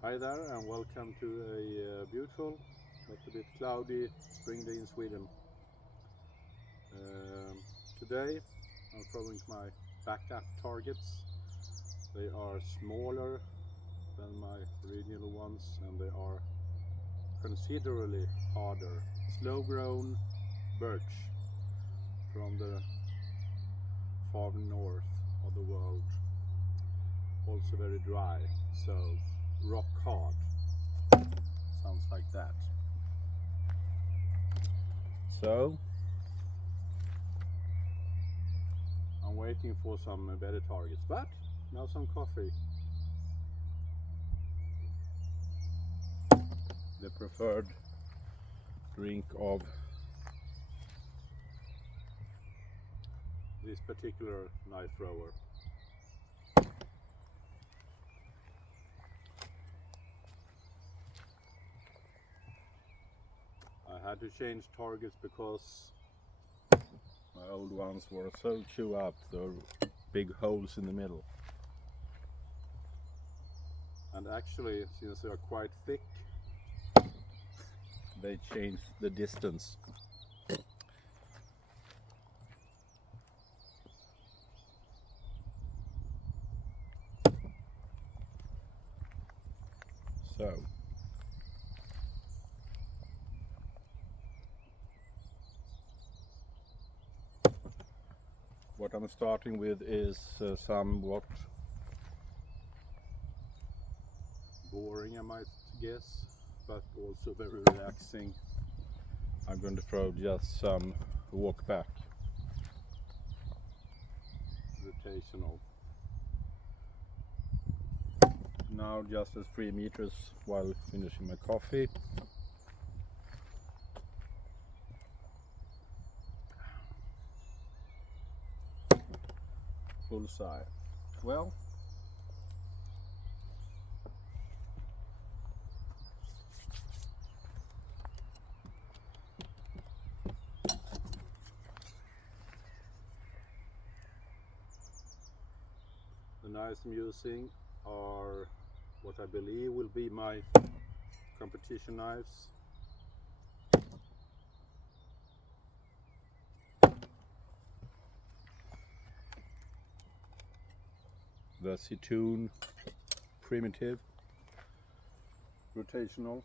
Hi there and welcome to a beautiful but a bit cloudy spring day in Sweden. Today I'm throwing my backup targets. They are smaller than my original ones and they are considerably harder. Slow grown birch from the far north of the world. Also very dry, so rock hard. Sounds like that. So I'm waiting for some better targets, but now some coffee. The preferred drink of this particular knife thrower. I had to change targets because my old ones were so chewed up, so big holes in the middle. And actually, since they are quite thick, they change the distance. So what I'm starting with is somewhat boring, I might guess, but also very relaxing. I'm going to throw just some walk back, rotational. Now just as 3 meters while finishing my coffee. Bullseye. Well, the knives I'm using are what I believe will be my competition knives. The Zitoon primitif rotational.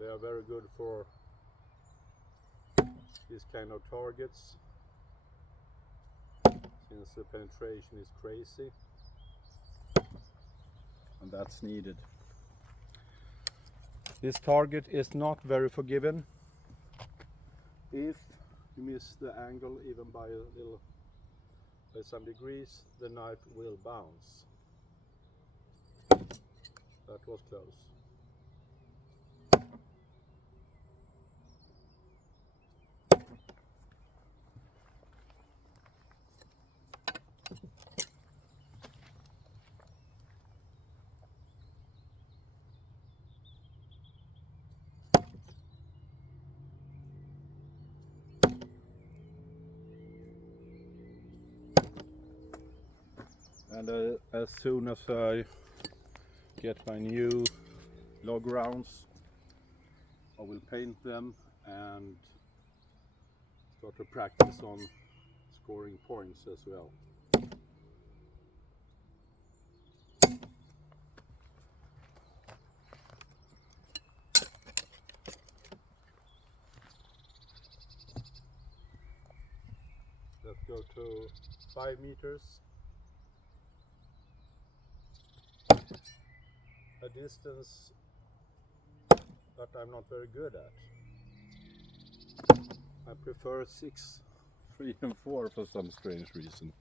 They are very good for this kind of targets, since the penetration is crazy and that's needed. This target is not very forgiving. If you miss the angle even by some degrees, the knife will bounce. That was close. And as soon as I get my new log rounds, I will paint them and start to practice on scoring points as well. Let's go to 5 meters. A distance that I'm not very good at. I prefer 6, 3 and 4 for some strange reason.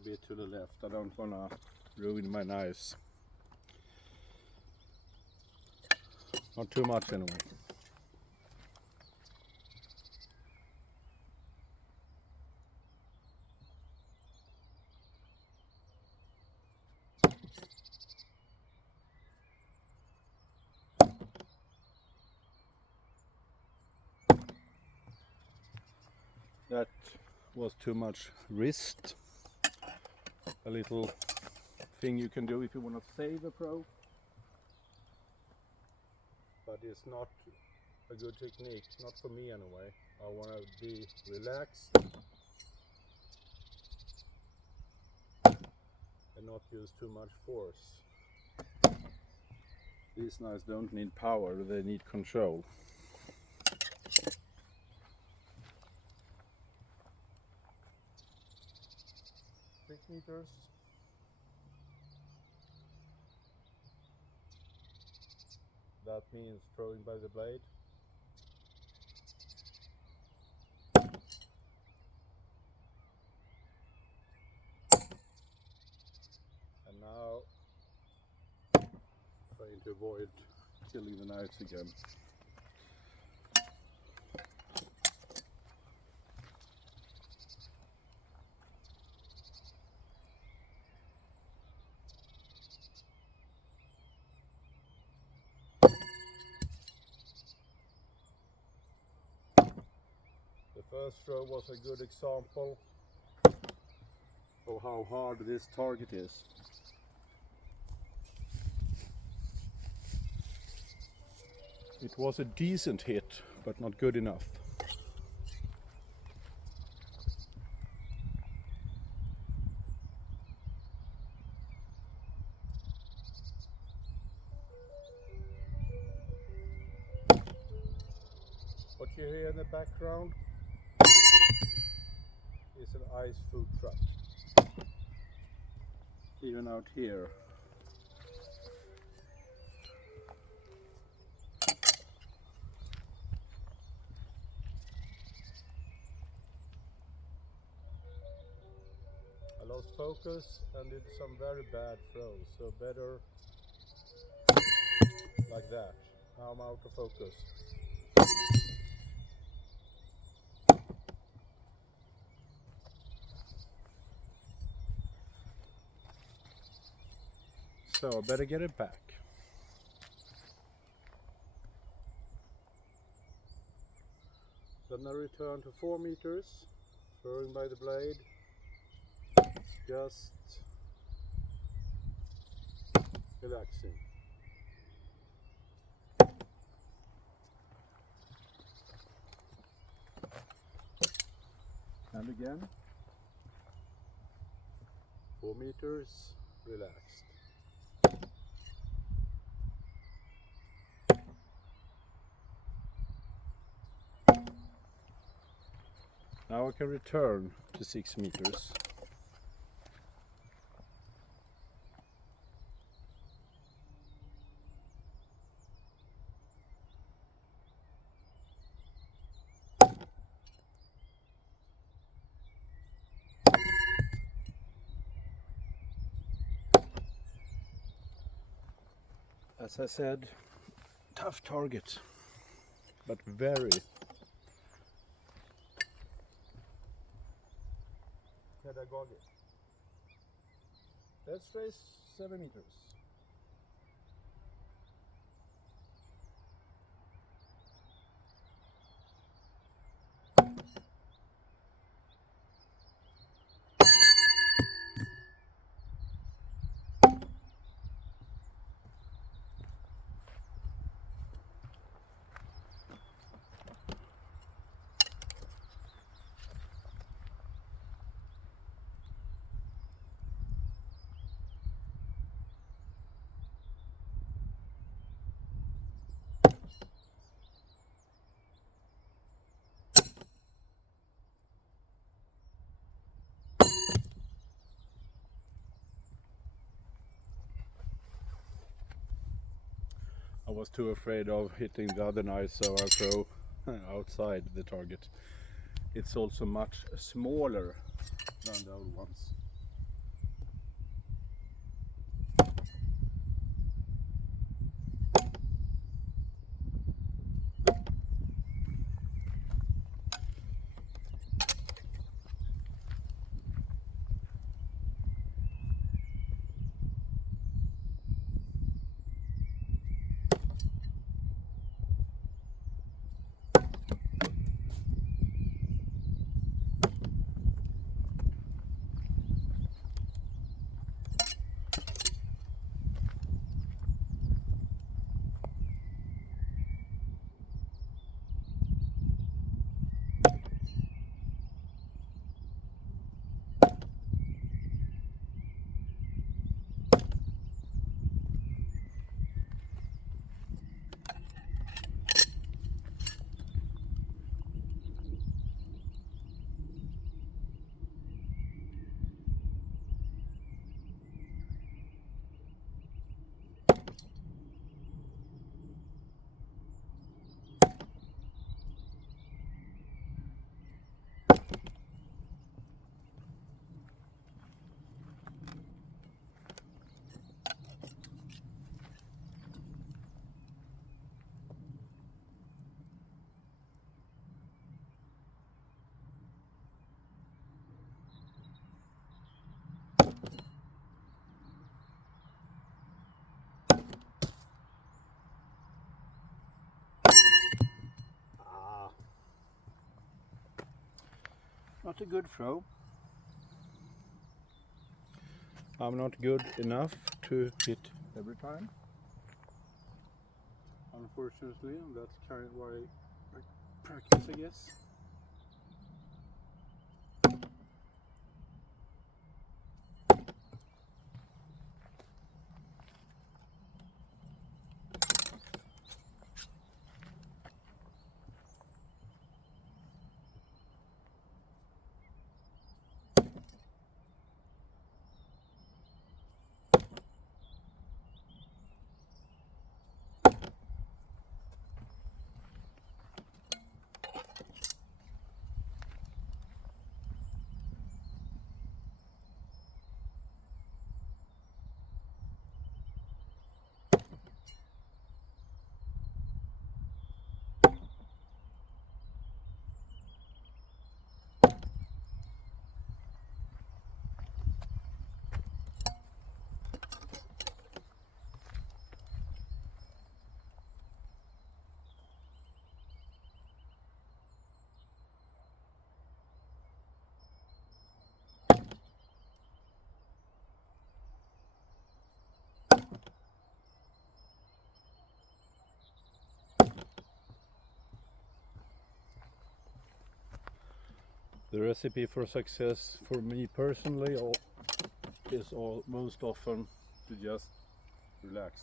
a bit to the left. I don't want to ruin my knives. Not too much anyway. That was too much wrist. A little thing you can do if you want to save a pro. But it's not a good technique, not for me anyway. I want to be relaxed and not use too much force. These knives don't need power, they need control. 6 meters. That means throwing by the blade. And now trying to avoid killing the knives again. The first throw was a good example of how hard this target is. It was a decent hit, but not good enough. What you hear in the background is an ice food truck. Even out here. I lost focus and did some very bad throws, so better like that. Now I'm out of focus. So I better get it back. Then I return to 4 meters, throwing by the blade, just relaxing. And again, 4 meters, relaxed. Now I can return to 6 meters. As I said, tough target, but very. Pedagogic. Let's race 7 meters. I was too afraid of hitting the other knife, so I throw outside the target. It's also much smaller than the old ones. Not a good throw. I'm not good enough to hit every time. Unfortunately, and that's kind of why I practice, I guess. The recipe for success for me personally is most often to just relax.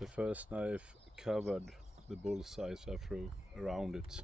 The first knife covered the bullseye, so I threw around it.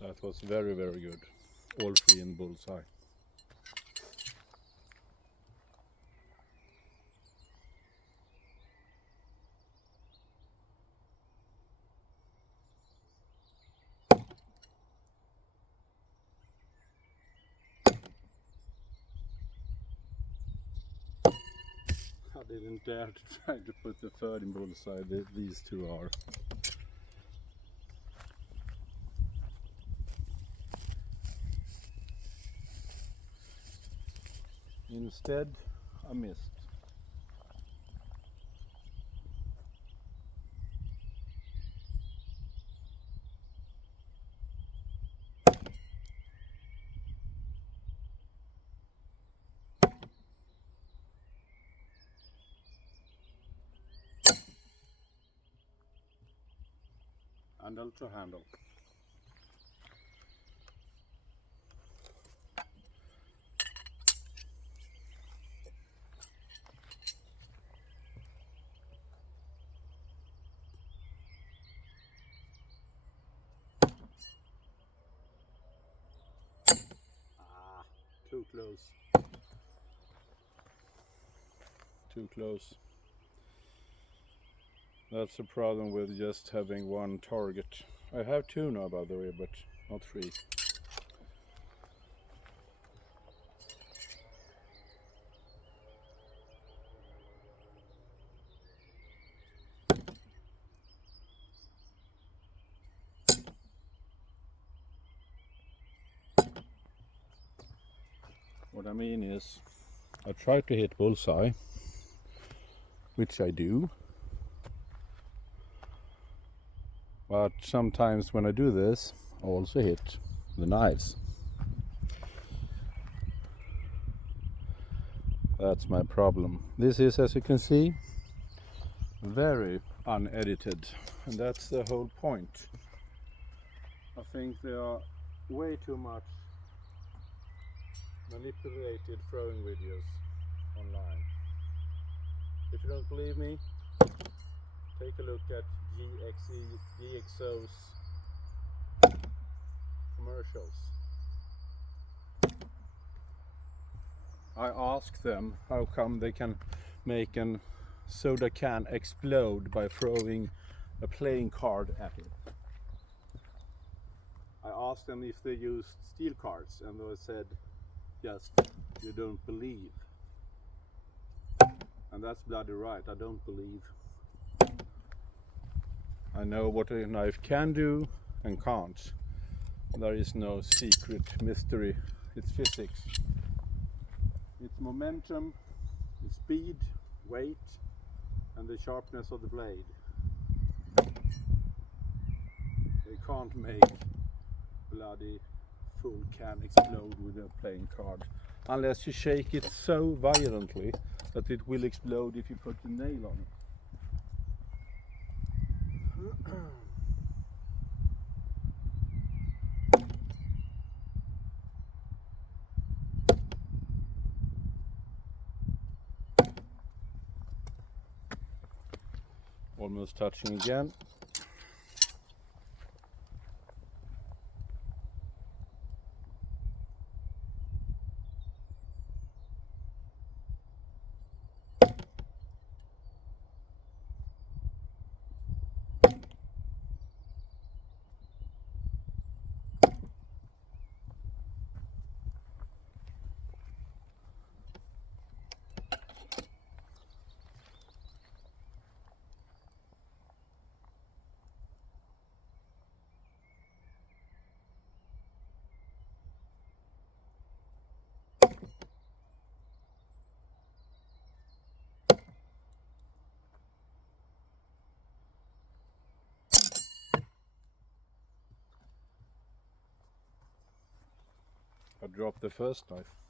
That was very, very good. All three in bullseye. I didn't dare to try to put the third in bullseye. These two are. Instead, I missed. Handle to handle. Too close. Too close. That's the problem with just having one target. I have two now, by the way, but not three. What I mean is, I try to hit bullseye, which I do, but sometimes when I do this I also hit the knives. That's my problem. This is, as you can see, very unedited, and that's the whole point. I think there are way too much manipulated throwing videos online. If you don't believe me, take a look at GXO's commercials. I asked them how come they can make a soda can explode by throwing a playing card at it. I asked them if they used steel cards, and they said, yes, you don't believe. And that's bloody right, I don't believe. I know what a knife can do and can't. There is no secret mystery. It's physics. It's momentum, the speed, weight, and the sharpness of the blade. They can't make bloody full can explode with a playing card unless you shake it so violently that it will explode if you put the nail on it. Almost touching again. I dropped the first knife.